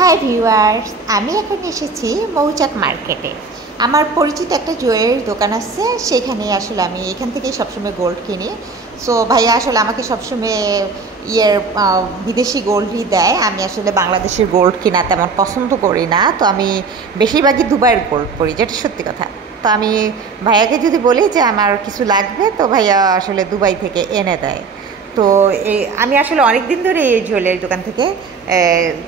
Hi viewers, আমি এখন এসেছি মৌচাক মার্কেটে। আমার পরিচিত একটা জুয়েলারির দোকান আছে, সেখানে আসলে আমি এখান থেকেই সবসময় গোল্ড কিনি। সো ভাইয়া আসলে আমাকে সবসময় বিদেশি গোল্ডই দেয়। আমি আসলে বাংলাদেশের গোল্ড কিনা তেমন পছন্দ করি না, তো আমি বেশিরভাগই দুবাইয়ের গোল্ড পরি, যেটা সত্যি কথা। তো আমি ভাইয়াকে যদি বলি যে আমার কিছু লাগবে, তো ভাইয়া আসলে দুবাই থেকে এনে দেয়। তো আমি আসলে অনেক দিন ধরে এই জুয়েলারি দোকান থেকে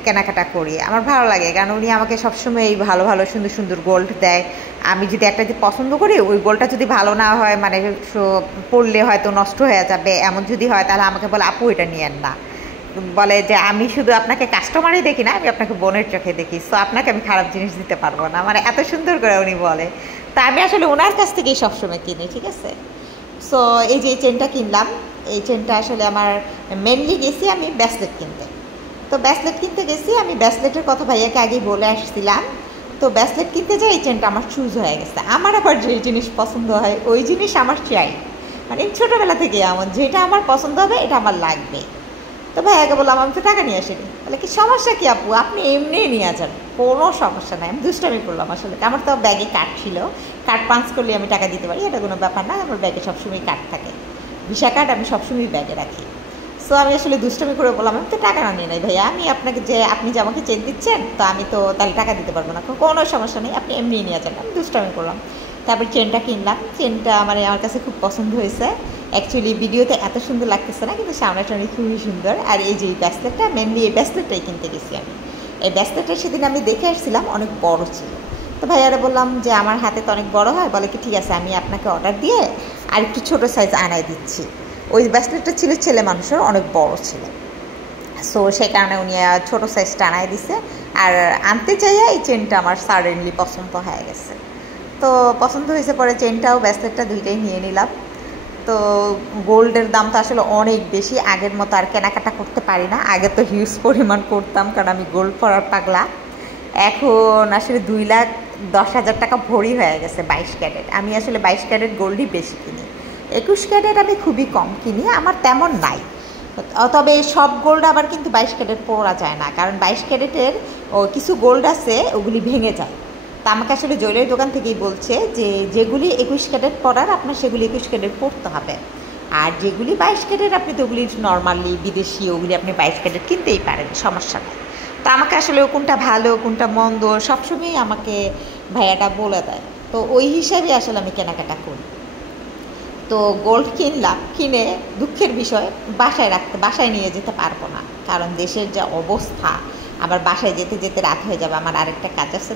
কেনাকাটা করি। আমার ভালো লাগে, কারণ উনি আমাকে সবসময় এই ভালো ভালো সুন্দর সুন্দর গোল্ড দেয়। আমি যদি একটা যে পছন্দ করি, ওই গোল্ডটা যদি ভালো না হয়, মানে পড়লে হয়তো নষ্ট হয়ে যাবে, এমন যদি হয়, তাহলে আমাকে বলে আপু এটা নিয়েন না। বলে যে আমি শুধু আপনাকে কাস্টমারই দেখি না, আমি আপনাকে বোনের চোখে দেখি, সো আপনাকে আমি খারাপ জিনিস দিতে পারবো না, মানে এত সুন্দর করে উনি বলে। তা আমি আসলে ওনার কাছ থেকেই সবসময় কিনি, ঠিক আছে। সো এই যে চেনটা কিনলাম, এই চেনটা আসলে আমার মেনলি গেছি আমি ব্রেসলেট কিনতে। তো ব্রেসলেট কিনতে গেছি, আমি ব্রেসলেটের কথা ভাইয়াকে আগেই বলে আসছিলাম। তো ব্রেসলেট কিনতে যাই, এই চেনটা আমার চুজ হয়ে গেছে। আমার আবার যে জিনিস পছন্দ হয় ওই জিনিস আমার চাই, মানে ছোটোবেলা থেকে এমন, যেটা আমার পছন্দ হবে এটা আমার লাগবে। তো ভাইয়াকে বললাম আমি তো টাকা নিয়ে আসিনি। বলে কি সমস্যা কি আপু, আপনি এমনি নিয়ে যান, কোনো সমস্যা নাই। আমি দুষ্টামি করলাম আসলে, আমার তো ব্যাগে কার্ড ছিল, কার্ড পাঞ্চ করলে আমি টাকা দিতে পারি, এটা কোনো ব্যাপার না। আমার ব্যাগে সবসময় কার্ড থাকে, ভিসা কার্ড আমি সবসময় ব্যাগে রাখি। সো আমি আসলে দুষ্টামি করে বললাম আমি তো টাকা নিয়ে নাই ভাইয়া, আমি আপনাকে আপনি যে আমাকে চেন দিচ্ছেন, তো আমি তো তাহলে টাকা দিতে পারবো না। কোনো সমস্যা নেই, আপনি এমনি নিয়ে যান। আমি দুষ্টামি করলাম। তারপর চেনটা কিনলাম। চেনটা মানে আমার কাছে খুব পছন্দ হয়েছে। অ্যাকচুয়ালি ভিডিওতে এত সুন্দর লাগতেছে না, কিন্তু সামনাটানি খুবই সুন্দর। আর এই যে এই ব্রেসলেটটা, মেনলি এই ব্রেসলেটটাই কিনতে গেছি আমি। এই ব্রেসলেটটা সেদিন আমি দেখে আসছিলাম, অনেক বড় ছিল। তো ভাইয়ারা বললাম যে আমার হাতে তো অনেক বড় হয়। বলে কি ঠিক আছে, আমি আপনাকে অর্ডার দিয়ে আর একটু ছোটো সাইজ আনায় দিচ্ছি। ওই ব্রেসলেটটা ছিল ছেলে মানুষের, অনেক বড় ছিল। সো সেই কারণে উনি ছোটো সাইজটা আনায় দিছে। আর আনতে চাইয়া এই চেনটা আমার সাডেনলি পছন্দ হয়ে গেছে। তো পছন্দ হয়েছে, পরে চেনটাও ব্রেসলেটটা দুইটাই নিয়ে নিলাম। তো গোল্ডের দাম তো আসলে অনেক বেশি, আগের মতো আর কেনাকাটা করতে পারি না। আগে তো হিউজ পরিমাণ করতাম, কারণ আমি গোল্ড পরার পাগলা। এখন আসলে 2,10,000 টাকা ভরি হয়ে গেছে 22 ক্যারেট। আমি আসলে 22 ক্যারেট গোল্ডই বেশি কিনি, 21 ক্যারেট আমি খুবই কম কিনি, আমার তেমন নাই। তবে সব গোল্ড আবার কিন্তু 22 ক্যারেট পরা যায় না, কারণ 22 ক্যারেটের কিছু গোল্ড আছে ওগুলি ভেঙে যায়। তা আমাকে আসলে জুয়েলারি দোকান থেকেই বলছে যে যেগুলি 21 ক্যারেট পরার, আপনার সেগুলি 21 ক্যারেট পরতে হবে। আর যেগুলি 22 ক্যারেট, আপনি তো ওগুলি নর্মালি বিদেশি, ওগুলি আপনি 22 ক্যারেট কিনতেই পারেন, সমস্যা নেই। তো আমাকে আসলে কোনটা ভালো কোনটা মন্দ সবসময়ই আমাকে ভাইয়াটা বলে দেয়। তো ওই হিসাবে আসলে আমি কেনাকাটা করি। তো গোল্ড কিনলাম, কিনে দুঃখের বিষয় বাসায় নিয়ে যেতে পারবো না, কারণ দেশের যা অবস্থা। আবার বাসায় যেতে যেতে রাত হয়ে যাবে, আমার আরেকটা কাজ আছে।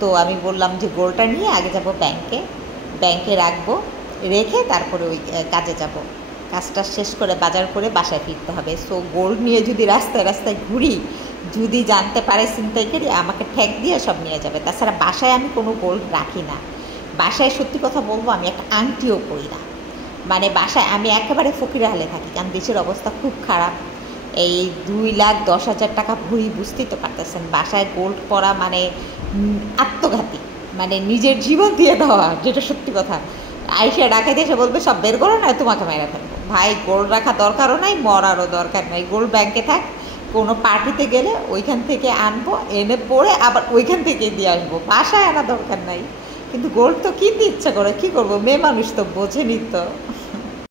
তো আমি বললাম যে গোল্ডটা নিয়ে আগে যাব ব্যাংকে রাখবো, রেখে তারপরে ওই কাজে যাব। কাজটা শেষ করে বাজার করে বাসায় ফিরতে হবে। সো গোল্ড নিয়ে যদি রাস্তায় রাস্তায় ঘুরি, যদি জানতে পারে ছিনতাইকারী, আমাকে ঠ্যাক দিয়ে সব নিয়ে যাবে। তাছাড়া বাসায় আমি কোনো গোল্ড রাখি না। বাসায় সত্যি কথা বলবো, আমি একটা আংটিও পরি না। মানে বাসায় আমি একেবারে ফকির হালে থাকি, কারণ দেশের অবস্থা খুব খারাপ। এই 2,10,000 টাকা ভরি, বুঝতেই তো পারতেছেন। বাসায় গোল্ড পরা মানে আত্মঘাতী, মানে নিজের জীবন দিয়ে দেওয়া, যেটা সত্যি কথা। আইসা ডাকাইতে এসে বলবে সব বের করো, না তোমাকে মেরে ফেলবো। ভাই গোল্ড রাখা দরকারও নাই, মরারও দরকার নাই। গোল্ড ব্যাংকে থাক, কোনো পার্টিতে গেলে ওইখান থেকে আনবো, এনে পরে আবার ওইখান থেকে দিয়ে আসবো, বাসায় আনা দরকার নাই। কিন্তু গোল্ড তো কিনতে ইচ্ছা করে, কী করবো, মেয়ে মানুষ তো বোঝেনি তো।